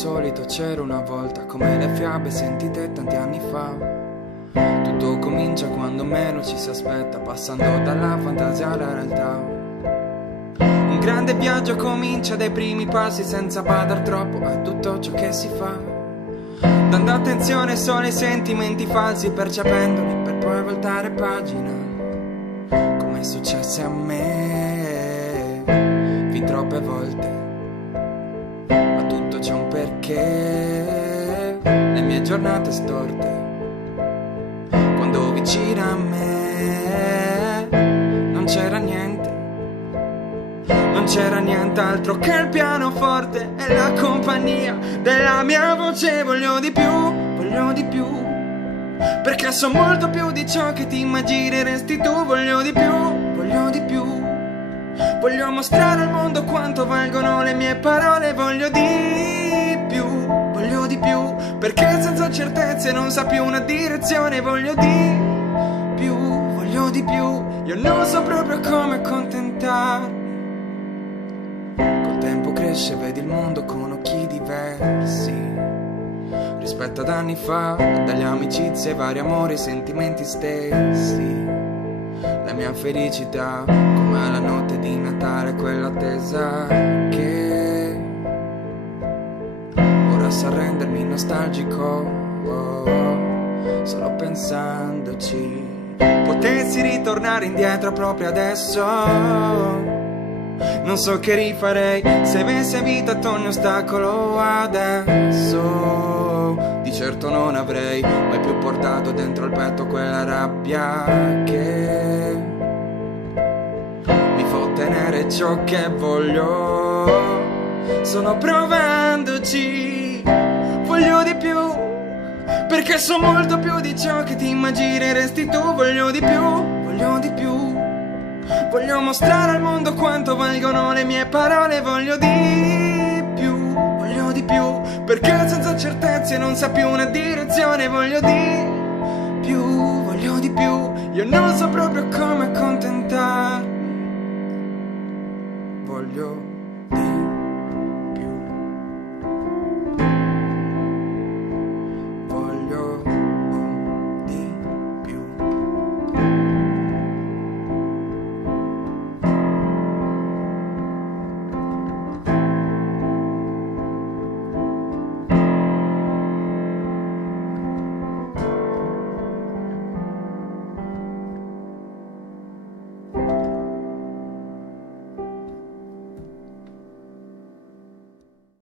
solito c'era una volta, come le fiabe sentite tanti anni fa. Tutto comincia quando meno ci si aspetta, passando dalla fantasia alla realtà. Un grande viaggio comincia dai primi passi, senza badar troppo a tutto ciò che si fa, dando attenzione solo ai sentimenti falsi, percependoli per poi voltare pagina, come è successo a me fin troppe volte. Ma tutto c'è un perché, le mie giornate storte, quando vicino a me non c'era niente, non c'era nient'altro che il pianoforte e la compagnia della mia voce. Voglio di più, perché so molto più di ciò che ti immagineresti tu. Voglio di più, voglio mostrare al mondo quanto valgono le mie parole. Voglio di più, perché senza certezze non sa più una direzione. Voglio di più, io non so proprio come accontentarmi. Col tempo cresce, vedi il mondo con occhi diversi rispetto ad anni fa, dalle amicizie, vari amori, sentimenti stessi. La mia felicità, come la notte di Natale, quell'attesa che ora sa rendermi nostalgico, solo pensandoci. Potessi ritornare indietro proprio adesso, non so che rifarei se avessi evitato ogni ostacolo adesso. Di certo non avrei mai più portato dentro il petto quella rabbia che mi fa ottenere ciò che voglio. Sono provandoci, voglio di più, perché so molto più di ciò che ti immagineresti tu. Voglio di più, voglio mostrare al mondo quanto valgono le mie parole. Voglio di più, perché senza certezze non sa più una direzione. Voglio di più, io non so proprio come accontentarmi. Voglio